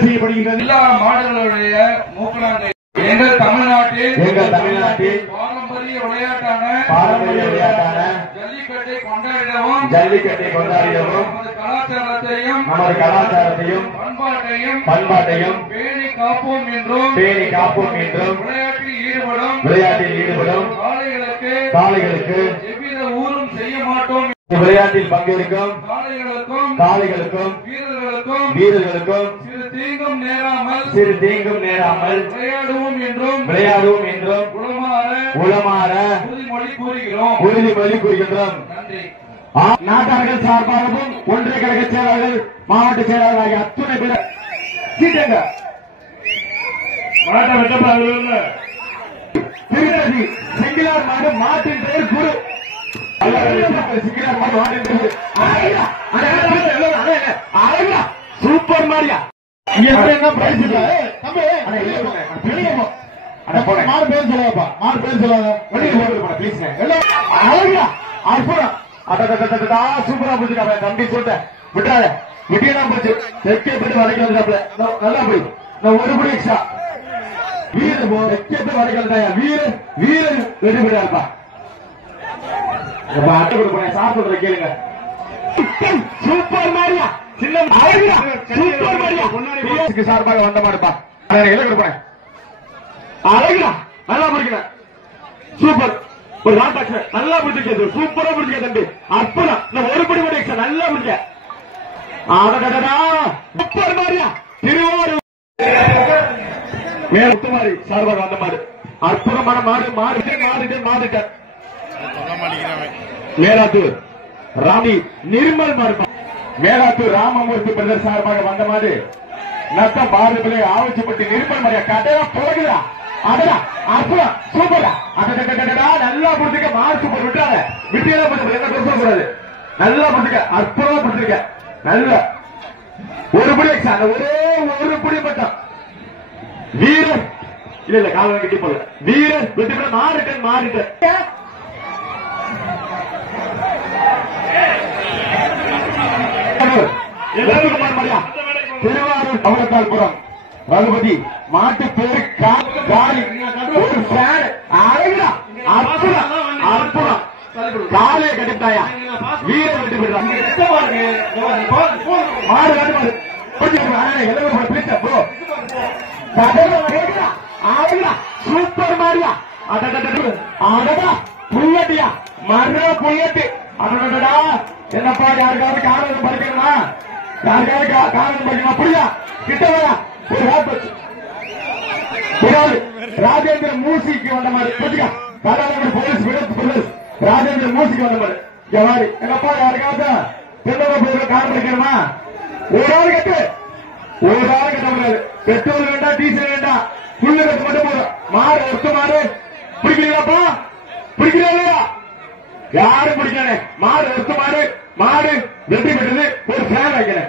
ஏற்பாடு செய்யப்படுகின்றது. எல்லா மாடுகளுடைய மூக்கலாங்கை எங்கள் தமிழ்நாட்டில் பாரம்பரிய விளையாட்டான ஜல்லிக்கட்டை கொண்டாடிடவும் நமது கலாச்சாரத்தையும் பண்பாட்டையும் பேணி காப்போம் என்றும் விளையாட்டில் ஈடுபடும் காளைகளுக்கு எவ்வித ஊரும் செய்ய மாட்டோம். விளையாட்டில் பங்கேற்கும் காளைகளுக்கும் வீரர்களுக்கும் சிறு தீங்கும் நேராமல் விளையாடுவோம் என்றும் உளமாற உறுதிமொழி கூறுகின்றோம். நன்றி. நாட்டார்கள் சார்பாகவும் ஒன்றிய கழக செயலாளர்கள் மாவட்ட செயலாளர் ஆகிய அத்துணை பேர் சீட்டங்க திருப்பதி செங்கிலார் மாடு மாட்டின் பெயர் குரு சூப்பர் மாரியா என்ன பிரைஸ் இல்ல மாடு பேர் சொல்லாப்பா மாடு பேர் சொல்லாத அற்புதம் சூப்பரா புரிஞ்சுக்கா தம்பி சொல்ல விட்டாத விட்டியதான் போச்சு தெற்கே போயிட்டு வரைக்கும் வந்துடாப்ல நல்லா போய் நான் ஒரு படி எக்ஸ்ட்ரா வீரர் போ தெற்கே போய் வரைக்கும் வீரர் வீரர் வெற்றி பெறாருப்பா அட்டை கொடுப்பேன் சாப்பிடுற கேளுங்க. சூப்பர் மாரியா சின்ன சூப்பர் மாரியா முன்னாடி சார்பாக வந்த மாடுப்பா கொடுப்பேன் அழகுடா நல்லா பிடிக்கிறேன் சூப்பர் ஒரு நாட்டாட்சி நல்லா பிடிச்சிருக்கேன் சூப்பரா பிடிச்சிருக்க தம்பி அற்புதம் நான் ஒரு படி படி நல்லா பிடிச்ச சூப்பர் மாரியா திருவாரூர் மேலுமாரி சார்பாக வந்த மாடு அற்புதமான மாடு மாடுட்டேன் மேலாத்தூர் ராணி நிர்மல் மாடு மேலாத்தூர் ராமமூர்த்தி பிரதர் சார்பாக வந்த மாடு நத்த பாரதிலே ஆவச்சிப்பட்டு நிர்மல் மாரியா கடையா போகுதா அதா அற்புதம் சூப்பரா நல்லா பிடிச்சிக்க மாடு சூப்பர் விட்டாத விட்டியெல்லாம் கூடாது நல்லா பிடிச்சிக்க அற்புதமா பிடிச்சிருக்க நல்ல ஒரு படி ஒரே ஒரு படி மட்டும் வீரர் இல்ல காலம் கட்டி போல வீரர் வெற்றி பெற மாறிட்டேன் திருவாரூர் கவலத்தால்புரம் ரகுபதி மாட்டு பேரு காலி ஒரு அற்புதம் காலையை கட்டிட்டாயா வீர வெட்டி விடுறாங்க மாடு சூப்பர் மாரியா அதடா புல்லட்டியா மர புல்லட்டி அதடா என்னப்பா யாருக்காவது காரணம் படிக்கணுமா யாருக்காவது காரணம் படிக்கணுமா புரியா கிட்ட வரா ஒரு வார்த்தை ராஜேந்திர மூசிக்கு வந்த மாதிரி புரியா போலீஸ் போலீஸ் ராஜேந்திர மூசிக்கு வந்த மாதிரி ஜவாரி என்னப்பா யாருக்காவது பெண்ணோட காரணம் படிக்கணுமா ஒரு ஆள் கட்ட முடியாது பெட்ரோல் வேண்டாம் டீசல் வேண்டாம் புல்லு கட்டு மட்டும் போதும் மாடு ஒருத்த மாடு பிடிக்கலையாப்பா பிடிக்கலையா யாரும் பிடிக்கல மாடு ஒருத்த மாடு வெற்றி பெற்றது ஒரு ஃபேன் வைக்கிறேன்